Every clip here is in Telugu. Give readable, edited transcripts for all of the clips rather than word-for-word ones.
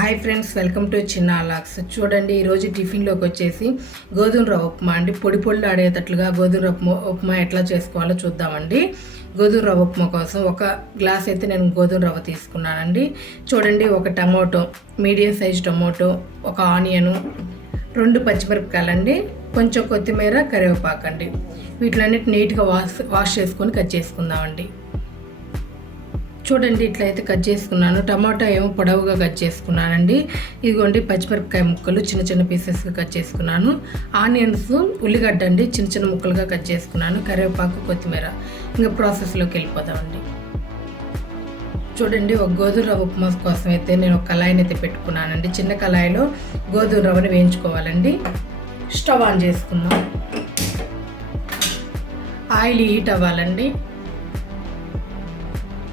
హాయ్ ఫ్రెండ్స్, వెల్కమ్ టు చిన్న లాక్స్. చూడండి, ఈరోజు టిఫిన్లోకి వచ్చేసి గోధుమ రవ్వ ఉప్మా అండి. పొడి పొడి ఆడేటట్లుగా గోధుమ రవ్వ ఉప్మా ఎట్లా చేసుకోవాలో చూద్దామండి. గోధుమ రవ్వ ఉప్మా కోసం ఒక గ్లాస్ అయితే నేను గోధుమ రవ్వ తీసుకున్నానండి. చూడండి, ఒక టమోటో, మీడియం సైజ్ టమోటో, ఒక ఆనియను, 2 పచ్చిమిరపకాయలండి, కొంచెం కొత్తిమీర, కరివేపాకండి. వీటిలన్నిటి నీట్గా వాష్ చేసుకొని కట్ చేసుకుందామండి. చూడండి, ఇట్లయితే కట్ చేసుకున్నాను. టమాటా ఏమో పొడవుగా కట్ చేసుకున్నానండి. ఇదిగోండి, పచ్చిమిరపకాయ ముక్కలు చిన్న చిన్న పీసెస్గా కట్ చేసుకున్నాను. ఆనియన్స్, ఉల్లిగడ్డ అండి చిన్న చిన్న ముక్కలుగా కట్ చేసుకున్నాను. కరివేపాకు, కొత్తిమీర. ఇంకా ప్రాసెస్లోకి వెళ్ళిపోదామండి. చూడండి, ఒక గోధుమ రవ్వ ఉప్మా కోసం అయితే నేను ఒక కళాయిని అయితే పెట్టుకున్నానండి. చిన్న కళాయిలో గోధుమ రవ్వని వేయించుకోవాలండి. స్టవ్ ఆన్ చేసుకుందాం. ఆయిల్ హీట్ అవ్వాలండి.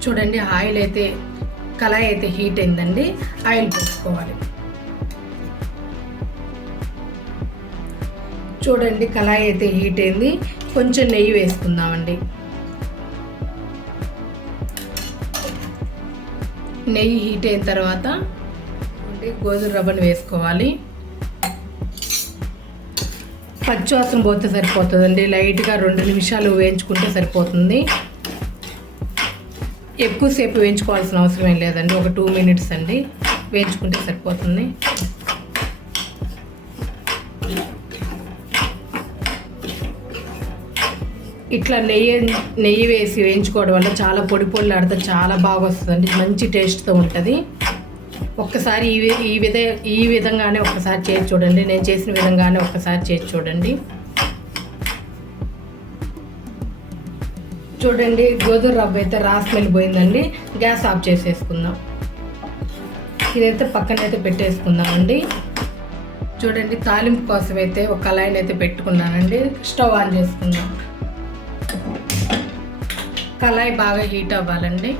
చూడండి, ఆయిల్ అయితే కళాయి అయితే హీట్ అయిందండి. ఆయిల్ పోసుకోవాలి. చూడండి, కళాయి అయితే హీట్ అయింది. కొంచెం నెయ్యి వేసుకుందామండి. నెయ్యి హీట్ అయిన తర్వాత గోధుమ రవ్వను వేసుకోవాలి. పచ్చివాసన పోతే సరిపోతుందండి. లైట్గా 2 నిమిషాలు వేయించుకుంటే సరిపోతుంది. ఎక్కువసేపు వేయించుకోవాల్సిన అవసరం ఏం లేదండి. ఒక 2 మినిట్స్ అండి వేయించుకుంటే సరిపోతుంది. ఇట్లా నెయ్యి వేసి వేయించుకోవడం వల్ల చాలా పొడి పొడిలాడితే చాలా బాగా వస్తుందండి. మంచి టేస్ట్తో ఉంటుంది. ఒక్కసారి ఈ విధంగానే ఒక్కసారి చేసి చూడండి. నేను చేసిన విధంగానే ఒక్కసారి చేసి చూడండి. చూడండి, గోధుమ రవ్వ అయితే రాసి వెళ్ళిపోయిందండి. గ్యాస్ ఆఫ్ చేసేసుకుందాం. ఇదైతే పక్కనైతే పెట్టేసుకుందామండి. చూడండి, తాలింపు కోసం అయితే ఒక కళాయిని అయితే పెట్టుకున్నానండి. స్టవ్ ఆన్ చేసుకుందాం. కళాయి బాగా హీట్ అవ్వాలండి.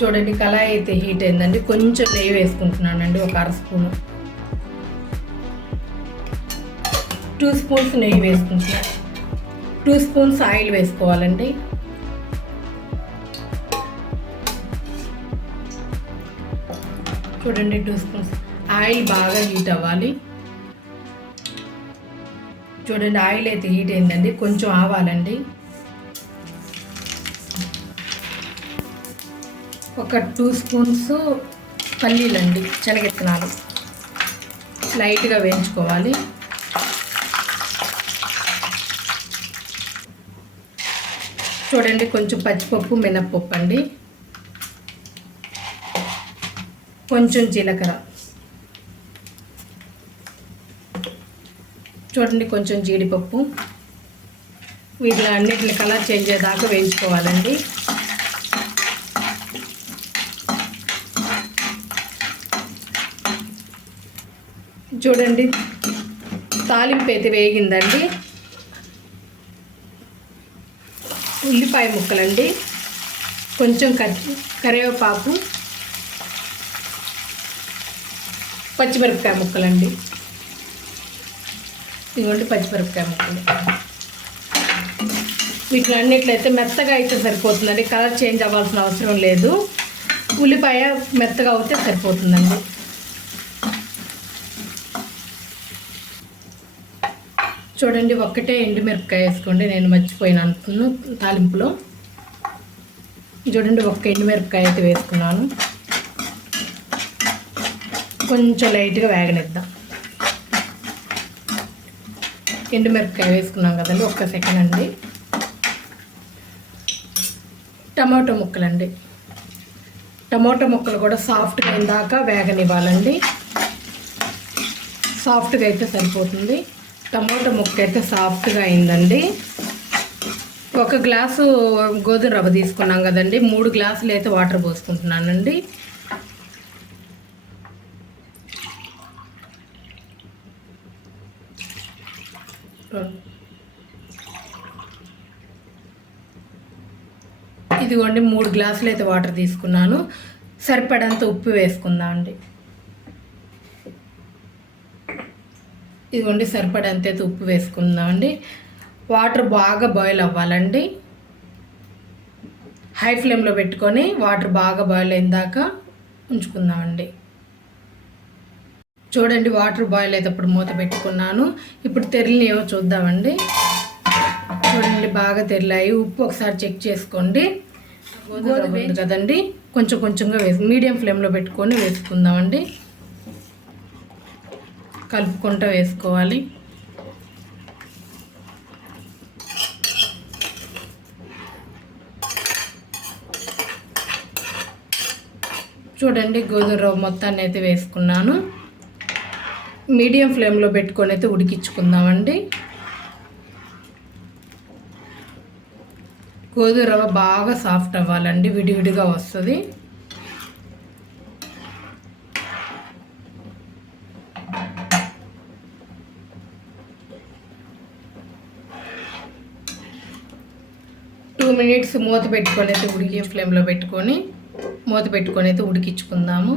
చూడండి, కళాయి అయితే హీట్ అయిందండి. కొంచెం నెయ్యి వేసుకుంటున్నానండి, ఒక 1/2 స్పూను. 2 స్పూన్స్ నెయ్యి వేసుకుంటున్నాను. 2 స్పూన్స్ ఆయిల్ వేసుకోవాలండి. చూడండి, 2 స్పూన్స్ ఆయిల్ బాగా హీట్ అవ్వాలి. చూడండి, ఆయిల్ అయితే హీట్ అయిందండి. కొంచెం ఆవాలండి, ఒక 2 స్పూన్స్ పల్లీలండి, శనగెత్తనాలు లైట్గా వేయించుకోవాలి. చూడండి, కొంచెం పచ్చిపప్పు, మినప్పప్పు అండి, కొంచెం జీలకర్ర. చూడండి, కొంచెం జీడిపప్పు. వీటిలో అన్నిటిని కలర్ చేంజ్ అయ్యేదాకా వేయించుకోవాలండి. చూడండి, తాలింపు అయితే వేగిందండి. ఉల్లిపాయ ముక్కలండి, కొంచెం కరివేపాకు, పచ్చిమిరపకాయ ముక్కలండి. ఇదిగోండి పచ్చిమిరపకాయ ముక్కలు. వీటిలో అన్నిట్లయితే మెత్తగా అయితే సరిపోతుందండి. కలర్ చేంజ్ అవ్వాల్సిన అవసరం లేదు. ఉల్లిపాయ మెత్తగా అవుతే సరిపోతుందండి. చూడండి, ఒక్కటే ఎండుమిరపకాయ వేసుకోండి. నేను మర్చిపోయిన అనుకున్నాను తాలింపులో. చూడండి, ఒక్క ఎండుమిరపకాయ అయితే వేసుకున్నాను. కొంచెం లైట్గా వేగనిద్దాం. ఎండుమిరపకాయ వేసుకున్నాం కదండి, ఒక్క సెకండ్ అండి. టమాటో ముక్కలండి. టమాటో ముక్కలు కూడా సాఫ్ట్గా అయిందాక వేగనివ్వాలండి. సాఫ్ట్గా అయితే సరిపోతుంది. టమాటో ముక్క అయితే సాఫ్ట్గా అయిందండి. 1 గ్లాసు గోధుమ రవ్వ తీసుకున్నాం కదండి, 3 గ్లాసులు అయితే వాటర్ పోసుకుంటున్నానండి. ఇదిగోండి, 3 గ్లాసులు అయితే వాటర్ తీసుకున్నాను. సరిపడంత ఉప్పు వేసుకుందాం అండి. ఇదిగోండి, సరిపడంత అయితే ఉప్పు వేసుకుందామండి. వాటర్ బాగా బాయిల్ అవ్వాలండి. హై ఫ్లేమ్లో పెట్టుకొని వాటర్ బాగా బాయిల్ అయిన దాకా ఉంచుకుందామండి. చూడండి వాటర్ బాయిల్ అయ్యేటప్పుడు మూత పెట్టుకున్నాను. ఇప్పుడు తెరలినేవో చూద్దామండి. చూడండి బాగా తెరలాయి. ఉప్పు ఒకసారి చెక్ చేసుకోండి. గోధుమ ఉంది కదండి, కొంచెం కొంచెంగా మీడియం ఫ్లేమ్లో పెట్టుకొని వేసుకుందామండి. కలుపుకుంటూ వేసుకోవాలి. చూడండి గోధుమ రవ్వ మొత్తాన్ని అయితే వేసుకున్నాను. మీడియం ఫ్లేమ్లో పెట్టుకొని అయితే ఉడికించుకుందామండి. గోధుమ రవ్వ బాగా సాఫ్ట్ అవ్వాలండి, విడివిడిగా వస్తుంది. మినిట్స్ మూత పెట్టుకొని అయితే ఉడికే ఫ్లేమ్లో పెట్టుకొని మూత పెట్టుకొని అయితే ఉడికించుకుందాము.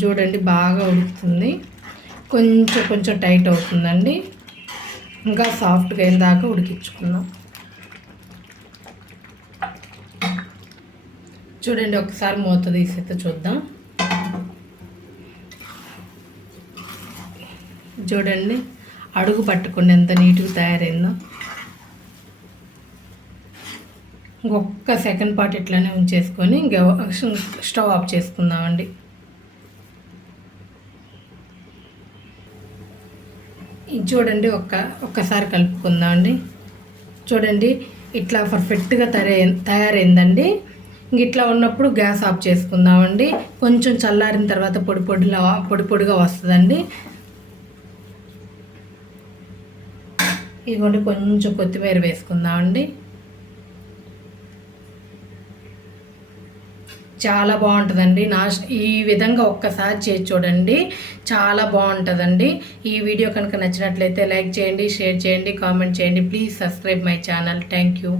చూడండి బాగా ఉడుకుతుంది. కొంచెం కొంచెం టైట్ అవుతుందండి. ఇంకా సాఫ్ట్గా అయిన దాకా ఉడికించుకుందాం. చూడండి ఒకసారి మూత తీసి అయితే చూద్దాం. చూడండి అడుగు పట్టుకుని ఎంత నీట్గా తయారైందో. ఇంకొక సెకండ్ పార్ట్ ఇట్లానే ఉంచేసుకొని ఇంకా స్టవ్ ఆఫ్ చేసుకుందామండి. చూడండి ఒక్కసారి కలుపుకుందామండి. చూడండి ఇట్లా పర్ఫెక్ట్గా తయారైందండి. ఇంక ఇట్లా ఉన్నప్పుడు గ్యాస్ ఆఫ్ చేసుకుందామండి. కొంచెం చల్లారిన తర్వాత పొడి పొడిగా వస్తుందండి. ఇదిగోండి కొంచెం కొత్తిమీర వేసుకుందామండి. చాలా బాగుంటుందండి. ఈ విధంగా ఒక్కసారి చేసి చూడండి, చాలా బాగుంటుందండి. ఈ వీడియో కనుక నచ్చినట్లయితే లైక్ చేయండి, షేర్ చేయండి, కామెంట్ చేయండి. Please subscribe my channel. Thank you.